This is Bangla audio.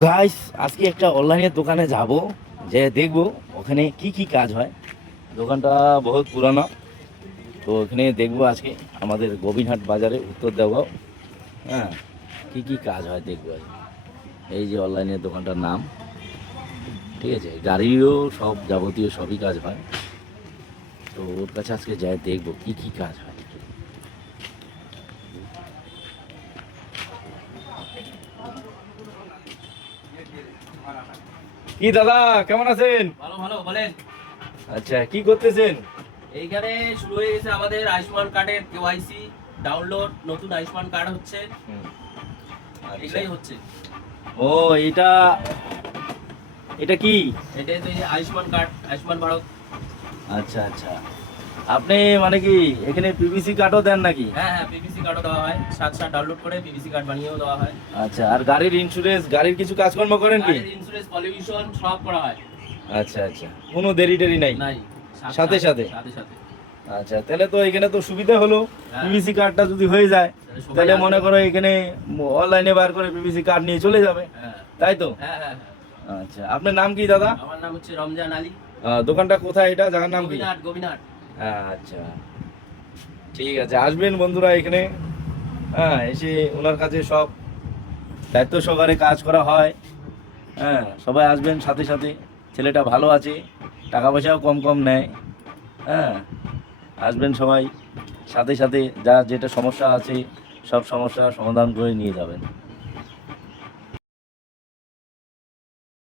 গাইস, আজকে একটা অনলাইনের দোকানে যাব, যে দেখব ওখানে কি কি কাজ হয়। দোকানটা বহুত পুরানো, তো ওখানে দেখব আজকে আমাদের গোবিনহাট বাজারে উত্তর দেওয়া। হ্যাঁ, কি কি কাজ হয় দেখবো আজকে। এই যে অনলাইনের দোকানটার নাম, ঠিক আছে, গাড়িরও সব যাবতীয় সবই কাজ হয়। তো ওর কাছে আজকে যাই, দেখবো কি কি কাজ হয়। কি দাদা, কেমন আছেন? ভালো ভালো বলেন। আচ্ছা, কি করতেছেন? এইখানে শুরু হয়ে গেছে আমাদের আয়ুষ্মান কার্ডের কেওয়াইসি ডাউনলোড, নতুন আয়ুষ্মান কার্ড হচ্ছে, আচ্ছা। এগুলাই হচ্ছে। ও, এটা এটা কি? এটাই তো এই যে আয়ুষ্মান কার্ড, আয়ুষ্মান ভারত। আচ্ছা আচ্ছা, আপনি মানে কি এখানে পিভিসি কার্ডও দেন নাকি? হ্যাঁ হ্যাঁ, পিভিসি কার্ডও দেওয়া হয়, সাত সাত ডাউনলোড করে পিভিসি কার্ড বানিয়েও দেওয়া হয়। আচ্ছা, আর গাড়ির ইন্স্যুরেন্স, গাড়ির কিছু কাজকর্ম করেন কি? গাড়ির ইন্স্যুরেন্স, পলিউশন সব করা হয়। আচ্ছা আচ্ছা, কোনো দেরি টেরি নাই? নাই, সাথে সাথে? সাথে সাথে। আচ্ছা, তাহলে তো এখানে তো সুবিধা হলো। হ্যাঁ। পিভিসি কার্ডটা যদি হয়ে যায়, তাহলে সবাই তাহলে আসবে। মনে করো এখানে অনলাইনে বার করে পিভিসি কার্ড নিয়ে চলে যাবে, হ্যাঁ তাই তো? হ্যাঁ হ্যাঁ। আচ্ছা, আপনার নাম কি দাদা? আমার নাম হচ্ছে রমজান আলী। দোকানটা কোথায়, এটা জায়গার নাম কি? গোবিনাট গোবিনাট। আচ্ছা, ঠিক আছে, আসবেন বন্ধুরা এখানে। হ্যাঁ, এসে ওনার কাছে সব দায়িত্ব সহকারে কাজ করা হয়। হ্যাঁ, সবাই আসবেন, সাথে সাথে ছেলেটা ভালো আছে, টাকা পয়সাও কম কম নেয়। হ্যাঁ, আসবেন সবাই, সাথে সাথে যা যেটা সমস্যা আছে সব সমস্যার সমাধান করে নিয়ে যাবেন।